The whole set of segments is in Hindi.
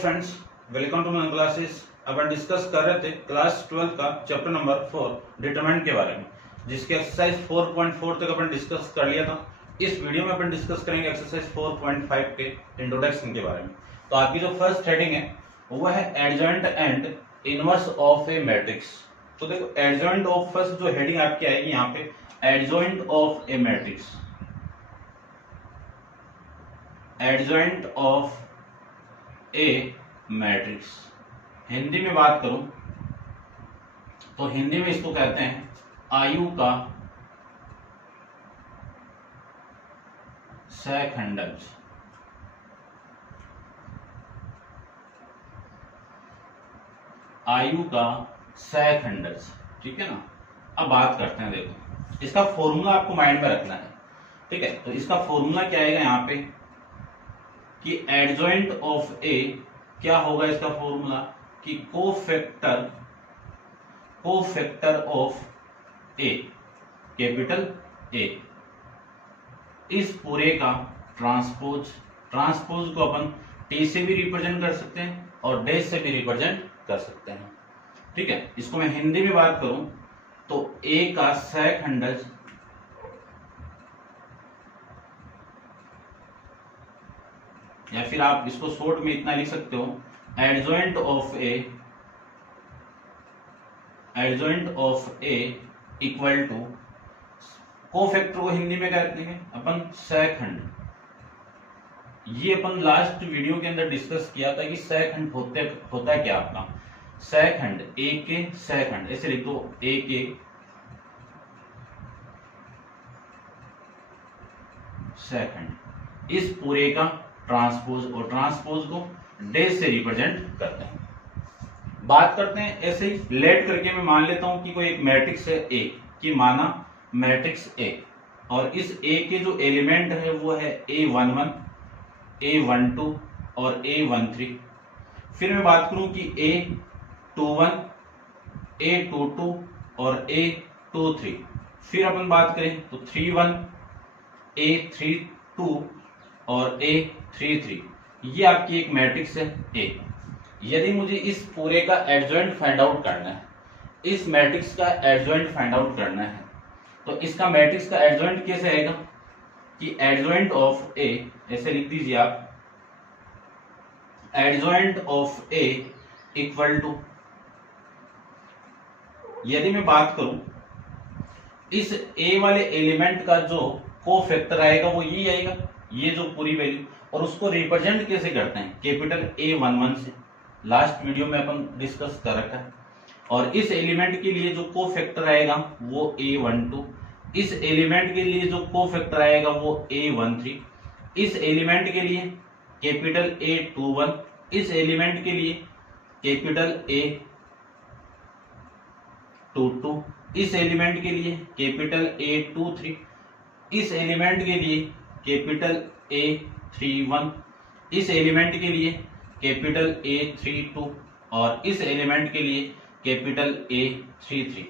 Friends, welcome to my classes. अपन डिस्कस कर रहे थे क्लास 12 का चैप्टर नंबर 4 डिटरमिनेंट के बारे में, जिसके एक्सरसाइज 4.4 तक अपन डिस्कस कर लिया था। इस वीडियो में अपन डिस्कस करेंगे एक्सरसाइज 4.5 के इंट्रोडक्शन के बारे में। तो आपकी जो फर्स्ट हेडिंग है वो है adjoint and inverse of A matrix. तो देखो, एडजॉइंट ऑफ फर्स्ट जो हेडिंग आपकी आएगी यहाँ पे, adjoint of A matrix. Adjoint of A matrix, Hindi में बात करूं तो हिंदी में इसको कहते हैं आयु का सहखंडज। आयु का सहखंडज, ठीक है ना। अब बात करते हैं, देखो इसका फॉर्मूला आपको माइंड में रखना है, ठीक है। तो इसका फॉर्मूला क्या आएगा यहाँ पे कि एडजॉइंट ऑफ ए क्या होगा, इसका फॉर्मूला कि cofactor of A, capital A, इस पूरे का ट्रांसपोज को अपन टी से भी रिप्रेजेंट कर सकते हैं और डैश से भी रिप्रेजेंट कर सकते हैं, ठीक है। इसको मैं हिंदी में बात करूं तो ए का सहखंडज या फिर आप इसको शॉर्ट में इतना लिख सकते हो, adjoint of A equal to, cofactor को हिंदी में कहते हैं अपन सहखंड। ये अपन लास्ट वीडियो के अंदर डिस्कस किया था कि सहखंड होता है क्या आपका, सहखंड ए के सहखंड, ऐसे लिख दो ए के सहखंड, इस पूरे का ट्रांसपोज, और ट्रांसपोज को डैश से रिप्रेजेंट करते हैं। बात करते हैं ऐसे ही लेट करके, मैं मान लेता हूं कि कोई एक मैट्रिक्स है ए, कि माना मैट्रिक्स ए, और इस ए के जो एलिमेंट है वो है A11, A12 और A13। फिर मैं बात करूं कि A21, A22 और A23। फिर अपन बात करें तो 31, A32 और A33। ये आपकी एक मैट्रिक्स है ए। यदि मुझे इस पूरे का एडजॉइंट फाइंड आउट करना है, इस मैट्रिक्स का एडजॉइंट फाइंड आउट करना है, तो इसका मैट्रिक्स का एडजॉइंट कैसे आएगा कि एडजॉइंट ऑफ ए, ऐसे लिख दीजिए आप, adjoint of A equal to, यदि मैं बात करूं इस ए वाले एलिमेंट का जो कोफैक्टर आएगा वो ये आएगा, ये जो पूरी वैल्यू, और उसको रिप्रेजेंट कैसे करते हैं, कैपिटल A11 से, लास्ट वीडियो में अपन डिस्कस कर रखा है। और इस एलिमेंट के लिए जो कोफैक्टर आएगा वो A12, इस एलिमेंट के लिए जो कोफैक्टर आएगा वो A13, इस एलिमेंट के लिए कैपिटल A21, इस एलिमेंट के लिए कैपिटल A22, इस एलिमेंट के लिए कैपिटल A23, इस एलिमेंट के लिए कैपिटल A31, इस एलिमेंट के लिए कैपिटल A32 और इस एलिमेंट के लिए कैपिटल A33।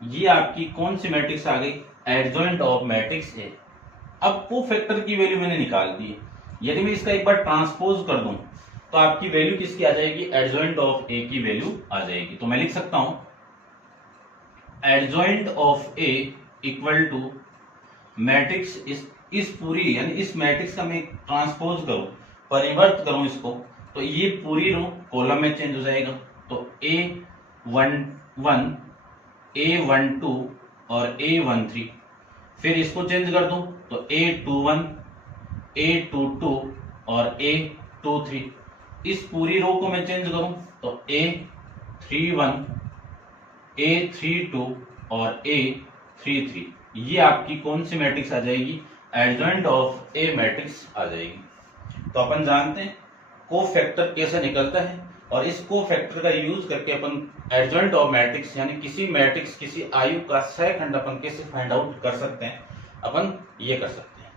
ये आपकी कौन सी मैट्रिक्स आ गई, एडजॉइंट ऑफ मैट्रिक्स है। अब कोफैक्टर की वैल्यू मैंने निकाल दी है, यदि मैं इसका एक बार ट्रांसपोज कर दूं तो आपकी वैल्यू किसकी आ जाएगी, एडजॉइंट ऑफ ए की वैल्यू आ जाएगी। तो मैं लिख सकता हूं adjoint of A equal to matrix, इस पूरी यानी इस मैट्रिक्स का मैं ट्रांसपोज करूं, परिवर्त करूं इसको, तो ये पूरी रो कॉलम में चेंज हो जाएगा। तो A11, A12 और A13, फिर इसको चेंज कर दूं तो A21, A22 और A23, इस पूरी रो को मैं चेंज करूं तो A31, A32 और A33। ये आपकी कौन सी मैट्रिक्स आ जाएगी, एडजॉइंट ऑफ ए मैट्रिक्स आ जाएगी। तो अपन जानते हैं कोफैक्टर कैसे निकलता है, और इस कोफैक्टर का यूज करके अपन एडजॉइंट ऑफ मैट्रिक्स यानी किसी मैट्रिक्स, किसी आयु का सहखंड अपन कैसे फाइंड आउट कर सकते हैं, अपन ये कर सकते हैं,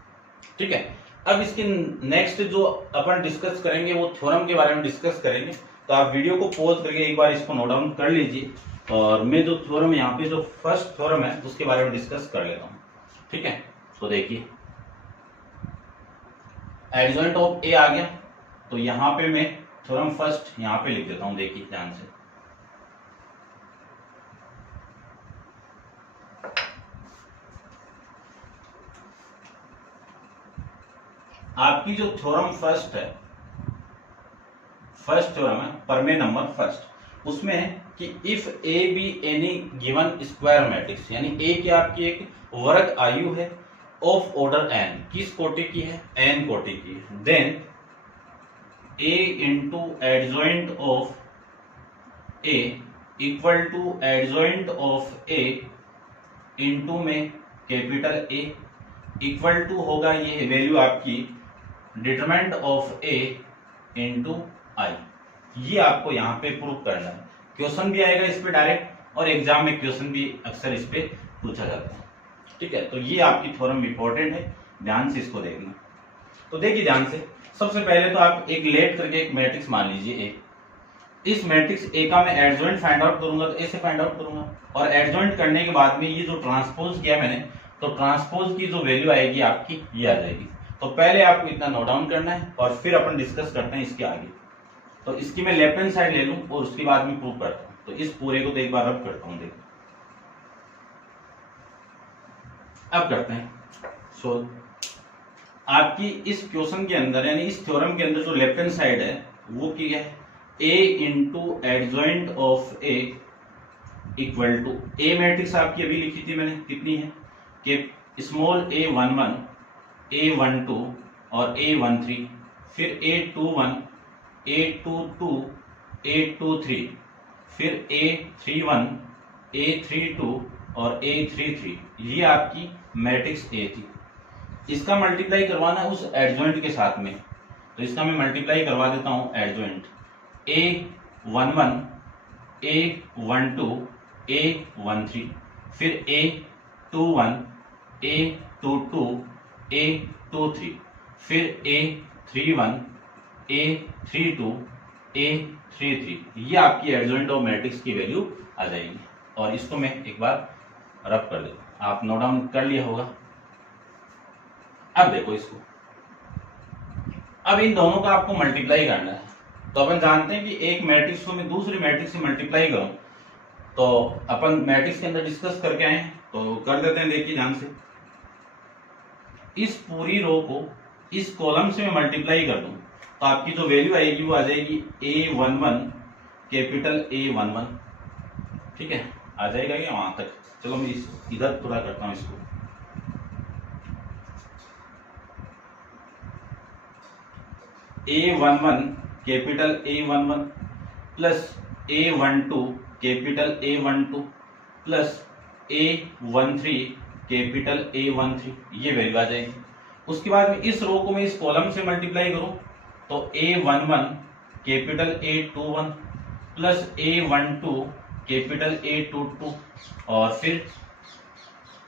ठीक है। अब इसके नेक्स्ट जो अपन डिस्कस करेंगे वो थ्योरम के बारे में डिस्कस करेंगे। तो आप वीडियो को पॉज करके एक बार इसको नोट डाउन कर लीजिए, और मैं जो थ्योरम यहाँ पे जो फर्स्ट थ्योरम है उसके बारे में डिस्कस कर लेता हूँ, ठीक है। तो देखिए एडजॉइंट ऑफ ए आ गया, तो यहां पे मैं थ्योरम फर्स्ट यहाँ पे लिख देता हूं, देखिए ध्यान से। आपकी जो थ्योरम फर्स्ट है, फर्स्ट थ्योरम है परमे नंबर फर्स्ट, उसमें कि if A be any given square matrix, यानी ए की आपकी एक वर्ग आयु है ऑफ ऑर्डर एन, किस कोटि की है, एन कोटि की है, then A into adjoint of A equal to adjoint of A into में कैपिटल ए इक्वल टू होगा ये वैल्यू आपकी determinant of A into I. ये आपको यहाँ पे प्रूव करना है। क्वेश्चन भी आएगा इस पे डायरेक्ट, और एग्जाम में क्वेश्चन भी अक्सर इस पे पूछा जाता है। ठीक है, तो ये आपकी थ्योरम इंपॉर्टेंट है, ध्यान से इसको देखना। तो देखिए ध्यान से, सबसे पहले तो आप एक लेट करके एक मैट्रिक्स मान लीजिए ए। इस मैट्रिक्स ए का मैं एडजॉइंट फाइंड आउट करूंगा, तो ऐसे फाइंड आउट करूंगा, और एडजॉइंट करने के बाद में ये जो ट्रांसपोज किया मैंने, तो ट्रांसपोज की जो वैल्यू आएगी आपकी ये आ जाएगी। तो पहले आपको इतना नोट डाउन करना है और फिर अपन डिस्कस करते हैं इसके आगे। तो इसकी मैं लेफ्ट हैंड साइड ले लूं और उसके बाद में प्रूव करता हूं। तो इस पूरे को तो एक बार रब करता हूं, देखो अब करते हैं सोल्व। आपकी इस क्वेश्चन के अंदर, यानी इस थ्योरम के अंदर जो लेफ्ट हैंड साइड है वो क्या है, A into adjoint of A equal to, A matrix आपकी अभी लिखी थी मैंने, कितनी है कि स्मॉल a11 a12 और a13, फिर a21 a22 a23, फिर a31 a32 और a33, ये आपकी मैट्रिक्स ए थी। इसका मल्टीप्लाई करवाना उस एडजॉइंट के साथ में, तो इसका मैं मल्टीप्लाई करवा देता हूं एडजॉइंट, a11 a12 a13, फिर a21 a22 a23, फिर a31 a32 a33, ये आपकी एडजॉइंट ऑफ मैट्रिक्स की वैल्यू आ जाएगी। और इसको मैं एक बार रब कर देता हूं, आप नोट डाउन कर लिया होगा। अब देखो इसको, अब इन दोनों का आपको मल्टीप्लाई करना है। तो अपन जानते हैं कि एक मैट्रिक्स को मैं दूसरी मैट्रिक्स से मल्टीप्लाई करूं, तो अपन मैट्रिक्स के अंदर डिस्कस करके आए, तो कर देते हैं। देखिए ध्यान से, इस पूरी रो को इस कॉलम से मैं मल्टीप्लाई कर दूं, तो आपकी जो वैल्यू आएगी वो आ जाएगी a11 कैपिटल A11। ठीक है, आ जाएगा क्या वहां तक? चलो मैं इधर थोड़ा करता हूं इसको। A11 capital A11 plus A12 capital A12 plus A13 capital A13, ये वैल्यू आ जाएगी। उसके बाद में इस रो को मैं इस कॉलम से मल्टीप्लाई करूं, तो A11 capital A21 plus A12 capital A22 और फिर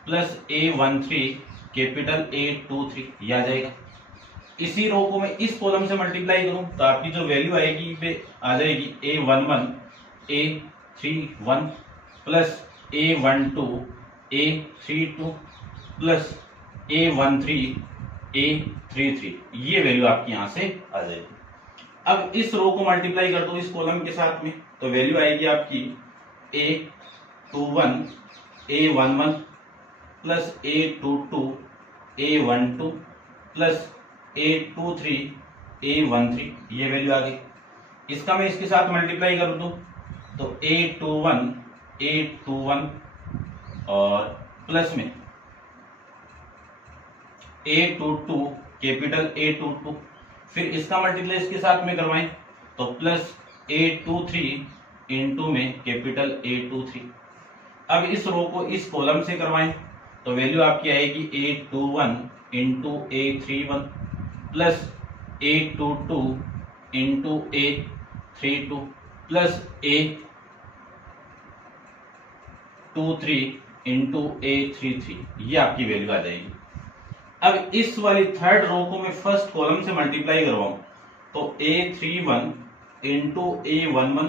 प्लस A13 कैपिटल A23, ये आ जाएगा। इसी रो को मैं इस कॉलम से मल्टीप्लाई करूं, तो आपकी जो वैल्यू आएगी वे आ जाएगी A11 A31 plus A12 A32 plus A13 A33, ये वैल्यू आपकी यहां से आ जाएगी। अब इस रो को मल्टीप्लाई कर दो इस कॉलम के साथ में, तो वैल्यू आएगी आपकी A21 A11 plus A22 A12 plus A23 A13, ये वैल्यू आ गई। इसका मैं इसके साथ मल्टीप्लाई कर दूं, तो A21 और प्लस में A22 कैपिटल A22, फिर इसका मल्टीप्लाई इसके साथ में करवाएं, तो प्लस A23 इंटू में कैपिटल A23। अब इस रो को इस कॉलम से करवाएं, तो वैल्यू आपकी आएगी A21 into A31 plus A22 into A32 plus A23 into A33, ये आपकी वैल्यू आ जाएगी। अब इस वाली थर्ड रो को मैं फर्स्ट कॉलम से मल्टीप्लाई करवाऊं, तो A31 into A11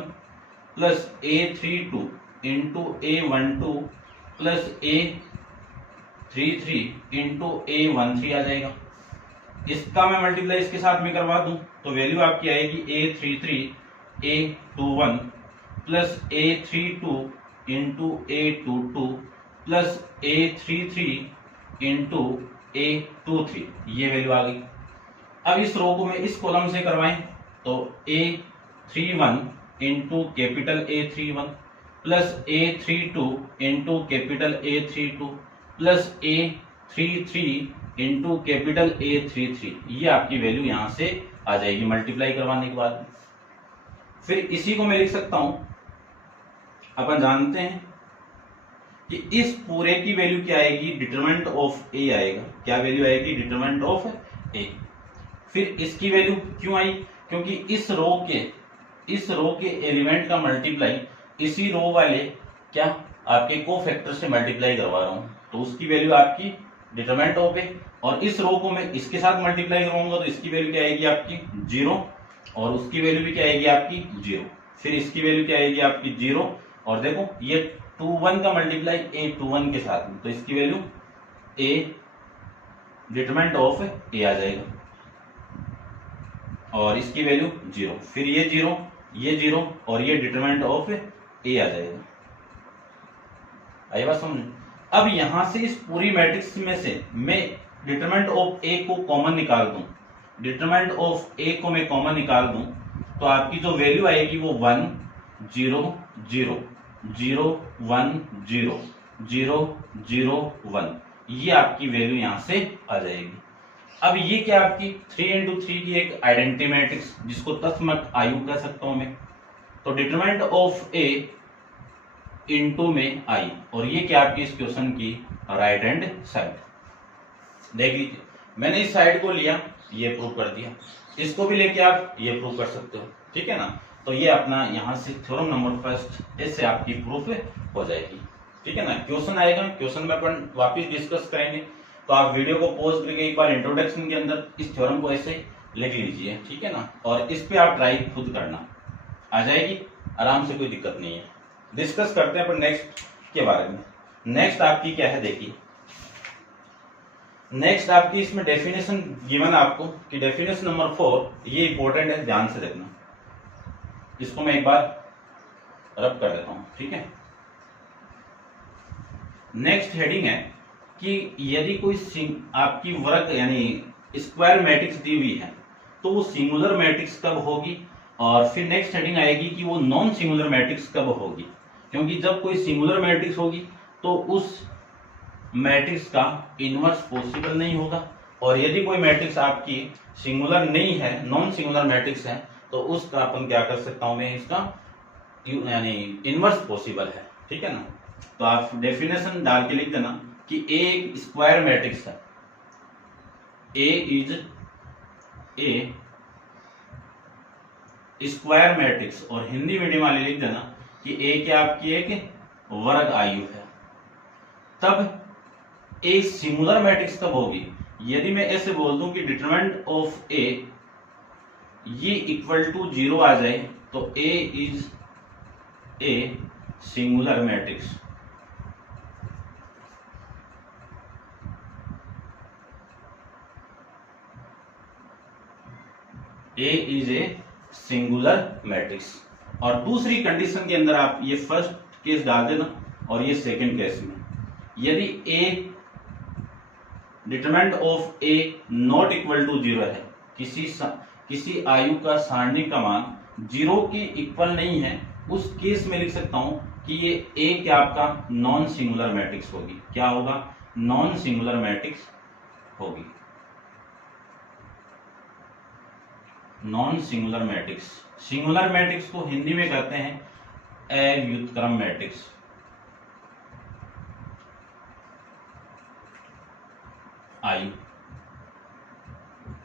plus A32 into A12 plus A33 into A13 आ जाएगा। इसका मैं मल्टीप्लाई इसके साथ में करवा दूं तो वैल्यू आपकी आएगी A33 A21 plus A32 into A22 plus A33 into A23, ये वैल्यू आ गई। अब इस रो को मैं इस कॉलम से करवाएं तो A31 into capital A31 plus A32 into capital A32 plus A33 into capital A33, ये आपकी वैल्यू यहां से आ जाएगी मल्टीप्लाई करवाने के बाद। फिर इसी को मैं लिख सकता हूं, अपन जानते हैं कि इस पूरे की वैल्यू क्या आएगी, डिटरमिनेंट ऑफ ए आएगा। क्या वैल्यू आएगी, डिटरमिनेंट ऑफ ए। फिर इसकी वैल्यू क्यों आई, क्योंकि इस रो के एलिमेंट का मल्टीप्लाई इसी रो वाले क्या आपके कोफैक्टर से मल्टीप्लाई करवा रहा हूं, तो उसकी वैल्यू आपकी डिटरमिनेंट ऑफ ए। और इस रो को मैं इसके साथ मल्टीप्लाई करूंगा तो इसकी वैल्यू क्या आएगी आपकी 0, और उसकी वैल्यू भी क्या आएगी आपकी 0। फिर इसकी वैल्यू क्या आएगी आपकी 0, और देखो ये 21 का मल्टीप्लाई A21 के साथ में, तो इसकी वैल्यू A डिटरमिनेंट ऑफ ए आ जाएगा, और इसकी वैल्यू 0। फिर ये 0 और ये डिटरमिनेंट ऑफ ए आ जाएगा। आई बात समझ। अब यहां से इस पूरी मैट्रिक्स में से मैं डिटरमिनेंट ऑफ ए को कॉमन निकाल दूं, डिटरमिनेंट ऑफ ए को मैं कॉमन निकाल दूं तो आपकी जो वैल्यू आएगी वो 1 0 0 0 1 0 0 0 1, ये आपकी वैल्यू यहां से आ जाएगी। अब ये क्या आपकी 3 इंटू 3 की एक आइडेंटिटी मैट्रिक्स, जिसको तस्मक आयु कह सकता हूं मैं, तो डिटरमिनेंट ऑफ ए इंटू में आई, और ये क्या आपकी इस क्वेश्चन की राइट हैंड साइड। देख लीजिए मैंने इस साइड को लिया, ये प्रूव कर दिया, इसको भी लेके आप ये प्रूव कर सकते हो, ठीक है ना। तो ये अपना यहां से थ्योरम नंबर फर्स्ट इससे आपकी प्रूफ हो जाएगी, ठीक है ना। क्वेश्चन आएगा, क्वेश्चन में अपन वापिस डिस्कस करेंगे, तो आप वीडियो को पॉज करके एक बार इंट्रोडक्शन के अंदर इस थ्योरम को ऐसे लिख लीजिए, ठीक है ना, और इस पे आप ट्राई खुद करना, आ जाएगी आराम से, कोई दिक्कत नहीं है। डिस्कस करते हैं अपन नेक्स्ट के बारे में। नेक्स्ट आपकी क्या है, देखिए नेक्स्ट आपकी इसमें डेफिनेशन गिवन आपको कि डेफिनेशन नंबर 4, ये इंपॉर्टेंट है, ध्यान से देखना। इसको मैं एक बार रब कर देता हूं, ठीक है। नेक्स्ट हेडिंग है कि यदि कोई आपकी वर्ग यानी स्क्वायर मैट्रिक्स दी हुई है तो वो सिंगुलर मैट्रिक्स कब होगी, और फिर नेक्स्ट हेडिंग आएगी कि वो नॉन सिंगुलर मैट्रिक्स कब होगी, क्योंकि जब कोई सिंगुलर मैट्रिक्स होगी तो उस मैट्रिक्स का इनवर्स पॉसिबल नहीं होगा, और यदि कोई मैट्रिक्स आपकी सिंगुलर नहीं है, नॉन सिंगुलर मैट्रिक्स है, तो उसका अपन क्या कर सकता हूं मैं, इसका यानी इनवर्स पॉसिबल है, ठीक है ना। तो आप डेफिनेशन डाल के लिख देना कि ए एक स्क्वायर मैट्रिक्स है, ए इज ए स्क्वायर मैट्रिक्स, और हिंदी मीडियम वाले लिख देना कि ए क्या आपकी एक वर्ग आयु है। तब ए सिंगुलर मैट्रिक्स कब होगी, यदि मैं ऐसे बोल दूं कि डिटरमिनेंट ऑफ ए ये इक्वल टू 0 आ जाए तो A is a singular matrix. A is a singular matrix. और दूसरी कंडीशन के अंदर आप ये फर्स्ट केस डाल देना, और ये सेकंड केस में यदि a determinant of A not equal to 0 है, किसी आयु का सारणिक का मान 0 के इक्वल नहीं है, उस केस में लिख सकता हूं कि ये ए क्या आपका नॉन सिंगुलर मैट्रिक्स होगी। क्या होगा, नॉन सिंगुलर मैट्रिक्स होगी। Non singular matrix, singular matrix को हिंदी में कहते हैं अव्युत्क्रम मैट्रिक्स। आयु,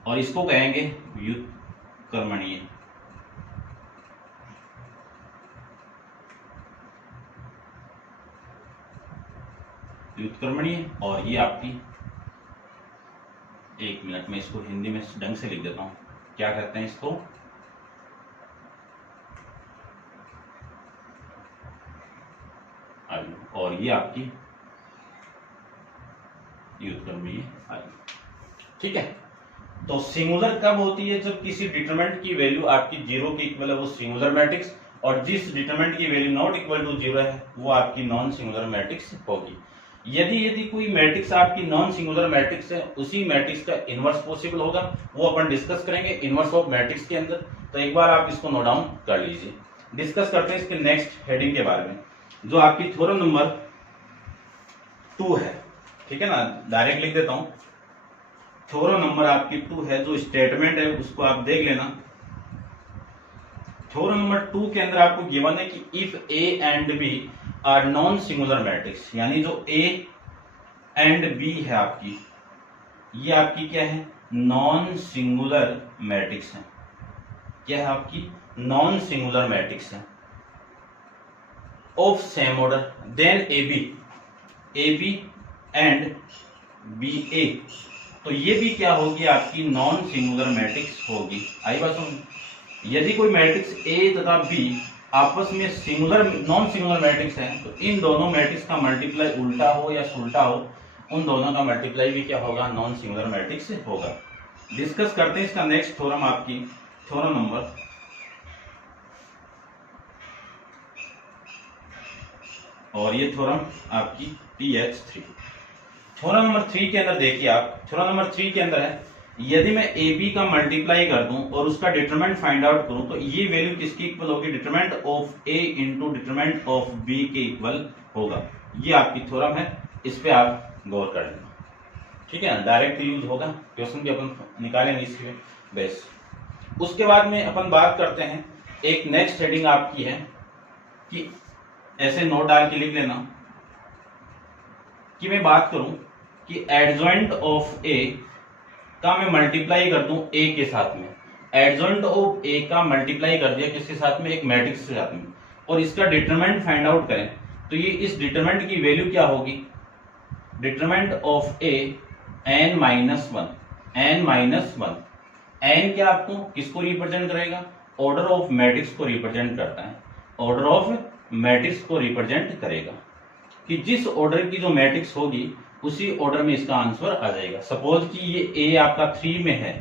और इसको कहेंगे व्युत्क्रमणीय। व्युत्क्रमणीय, और ये आपकी, एक मिनट में इसको हिंदी में ढंग से लिख देता हूं, क्या कहते हैं इसको, आयु, और ये आपकी व्युत्क्रमणीय आयु, ठीक है। तो सिंगुलर कब होती है? जब किसी डिटरमिनेंट की वैल्यू आपकी जीरो के इक्वल है, वो सिंगुलर मैट्रिक्स, और जिस डिटरमिनेंट की value not equal to zero है वो आपकी नॉन सिंगुलर मैट्रिक्स होगी। यदि कोई मैट्रिक्स आपकी नॉन सिंगुलर मैट्रिक्स है, उसी मैट्रिक्स का इनवर्स पॉसिबल होगा, वो अपन डिस्कस करेंगे इनवर्स ऑफ मैट्रिक्स के अंदर। तो एक बार आप इसको नोट डाउन कर लीजिए। डिस्कस करते हैं इसके नेक्स्ट हेडिंग के बारे में, जो आपकी थ्योरम नंबर 2 है। ठीक है ना, डायरेक्ट लिख देता हूं। थ्योरम नंबर आपकी 2 है, जो स्टेटमेंट है उसको आप देख लेना। थ्योरम नंबर 2 के अंदर आपको गिवन है कि if A and B are non singular matrix, यानी जो ए एंड बी है आपकी, ये आपकी क्या है? नॉन सिंगुलर मैट्रिक्स है। क्या है आपकी? नॉन सिंगुलर मैट्रिक्स है of same order then A B and B A, तो ये भी क्या होगी? आपकी नॉन सिंगुलर मैट्रिक्स होगी। आई बात समझ? यदि कोई मैट्रिक्स ए तथा बी आपस में सिंगुलर नॉन सिंगुलर मैट्रिक्स है, तो इन दोनों मैट्रिक्स का मल्टीप्लाई उल्टा हो या सुल्टा हो, उन दोनों का मल्टीप्लाई भी क्या होगा? नॉन सिंगुलर मैट्रिक्स होगा। डिस्कस करते हैं इसका नेक्स्ट थ्योरम, आपकी थ्योरम नंबर, और ये थ्योरम आपकी TH3। थ्योरम नंबर 3 के अंदर देखिए आप, थ्योरम नंबर 3 के अंदर है, यदि मैं ए बी का मल्टीप्लाई कर दूं और उसका डिटरमिनेंट फाइंड आउट करूं, तो ये वैल्यू किसकी इक्वल होगी? Determinant of A into determinant of B के इक्वल होगा। ये आपकी थ्योरम है, इस पे आप गौर कर लेना। ठीक है, डायरेक्ट यूज होगा, क्वेश्चन भी अपन निकालेंगे इसके बेस। उसके बाद में अपन बात करते हैं, एक नेक्स्ट हेडिंग आपकी है कि ऐसे नोट डाल के लिख लेना कि मैं बात करूं कि एडजॉइंट ऑफ ए का मैं मल्टीप्लाई कर दूं ए के साथ में। एडजॉइंट ऑफ ए का मल्टीप्लाई कर दिया किसके साथ में? एक मैट्रिक्स के साथ में, और इसका डिटरमिनेंट फाइंड आउट करें, तो ये इस डिटरमिनेंट की वैल्यू क्या होगी? Determinant of A n minus one, n minus one. N क्या आपको किसको रिप्रेजेंट करेगा? ऑर्डर ऑफ मैट्रिक्स को रिप्रेजेंट करता है, ऑर्डर ऑफ मैट्रिक्स को रिप्रेजेंट करेगा, कि जिस ऑर्डर की जो मैट्रिक्स होगी उसी ऑर्डर में इसका आंसर आ जाएगा। सपोज कि ये ए आपका 3 में है,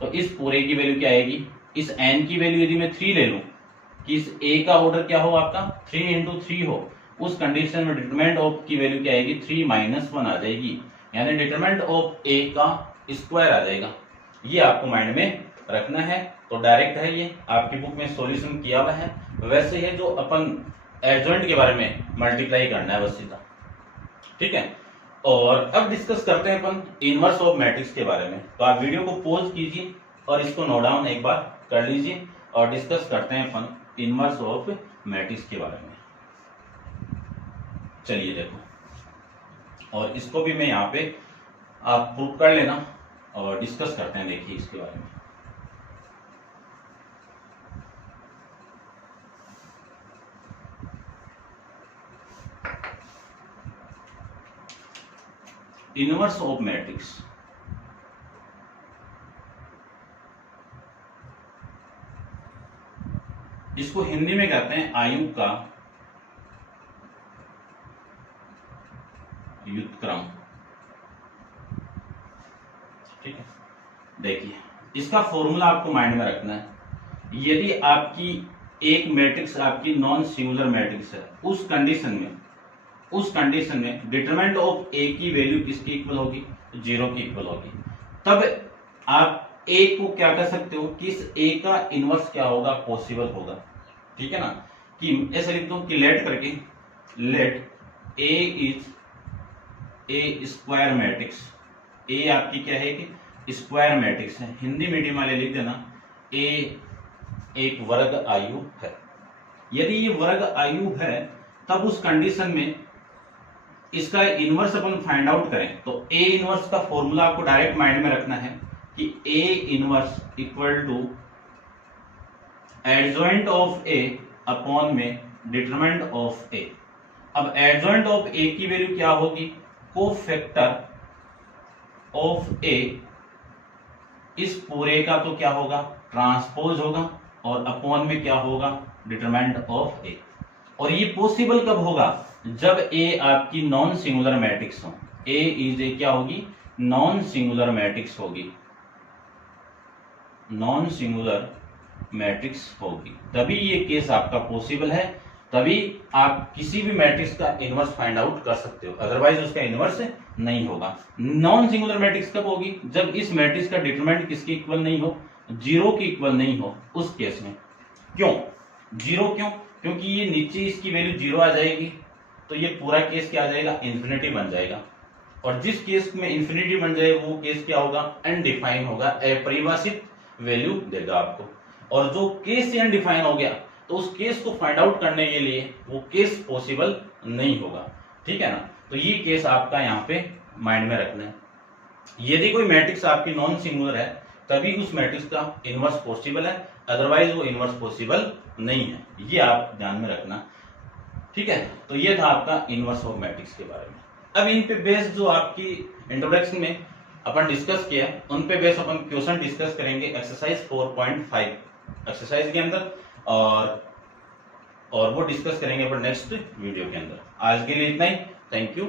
तो इस पूरे की वैल्यू क्या आएगी? इस n की वैल्यू यदि मैं 3 ले लूं, कि इस a का ऑर्डर क्या हो आपका? 3 इंटू 3 हो, उस कंडीशन में डिटरमिनेंट ऑफ की वैल्यू क्या आएगी? 3 माइनस 1 आ जाएगी, यानी डिटरमिनेंट ऑफ a का स्क्वायर आ जाएगा। ये आपको माइंड में रखना है। तो डायरेक्ट है, ये आपकी बुक में सॉल्यूशन किया हुआ है, वैसे है जो अपन एडजॉइंट के बारे में मल्टीप्लाई करना है बस सीधा। ठीक है, और अब डिस्कस करते हैं अपन इनवर्स ऑफ मैट्रिक्स के बारे में। तो आप वीडियो को पॉज कीजिए और इसको नोट डाउन एक बार कर लीजिए, और डिस्कस करते हैं अपन इनवर्स ऑफ मैट्रिक्स के बारे में। चलिए देखो, और इसको भी मैं यहाँ पे आप प्रूव कर लेना और डिस्कस करते हैं, देखिए इसके बारे में। इनवर्स ऑफ मैट्रिक्स, इसको हिंदी में कहते हैं आयु का व्युत्क्रम। ठीक है, देखिए इसका फॉर्मूला आपको माइंड में रखना है। यदि आपकी एक मैट्रिक्स आपकी नॉन सिंगुलर मैट्रिक्स है, उस कंडीशन में डिटरमिनेंट ऑफ ए की वैल्यू किसकी इक्वल होगी? 0 की इक्वल होगी। तब आप ए को क्या कर सकते हो कि इस ए का इनवर्स क्या होगा? पॉसिबल होगा। ठीक है ना, कि ऐसे लिख दो कि लेट करके, let A is a square matrix. A आपकी क्या है कि स्क्वायर मैट्रिक्स है। हिंदी मीडियम वाले लिख देना ए एक वर्ग आयु है। यदि ये वर्ग आयु है, तब उस कंडीशन में इसका इनवर्स अपन फाइंड आउट करें, तो ए इनवर्स का फॉर्मूला आपको डायरेक्ट माइंड में रखना है कि A inverse equal to adjoint of A upon में डिटरमिनेंट ऑफ ए। अब एडजॉइंट ऑफ ए की वैल्यू क्या होगी? कोफैक्टर ऑफ ए, इस पूरे का तो क्या होगा? ट्रांसपोज होगा, और अपॉन में क्या होगा? डिटरमिनेंट ऑफ ए। और ये पॉसिबल कब होगा? जब ए आपकी नॉन सिंगुलर मैट्रिक्स हो। ए इज ए क्या होगी? नॉन सिंगुलर मैट्रिक्स होगी। नॉन सिंगुलर मैट्रिक्स होगी, तभी ये केस आपका पॉसिबल है, तभी आप किसी भी मैट्रिक्स का इनवर्स फाइंड आउट कर सकते हो, अदरवाइज उसका इनवर्स नहीं होगा। नॉन सिंगुलर मैट्रिक्स कब होगी? जब इस मैट्रिक्स का डिटरमिनेंट किसके इक्वल नहीं हो, जीरो के इक्वल नहीं हो, उस केस में। क्यों जीरो? क्योंकि ये नीचे इसकी वैल्यू जीरो आ जाएगी, तो ये पूरा केस क्या आ जाएगा? इंफिनिटी बन जाएगा। और जिस केस में इंफिनिटी बन जाए वो केस क्या होगा? अनडिफाइन होगा, अपरिभाषित वैल्यू देगा आपको। और जो केस अनडिफाइन हो गया तो उस केस को फाइंड आउट करने के लिए वो केस पॉसिबल नहीं होगा, ठीक है ना। तो ये केस आपका यहाँ पे माइंड में रखना है। यदि कोई मैट्रिक्स आपकी नॉन सिंगुलर है तभी उस मैट्रिक्स का इनवर्स पॉसिबल है, अदरवाइज वो इनवर्स पॉसिबल नहीं है, ये आप ध्यान में रखना, ठीक है। तो ये था आपका इनवर्स ऑफ मैट्रिक्स के बारे में। अब इन पे बेस जो आपकी इंट्रोडक्शन में अपन डिस्कस किया उन पे बेस अपन क्वेश्चन डिस्कस करेंगे एक्सरसाइज 4.5 एक्सरसाइज के अंदर, और वो डिस्कस करेंगे अपन नेक्स्ट वीडियो के अंदर। आज के लिए इतना ही, थैंक यू।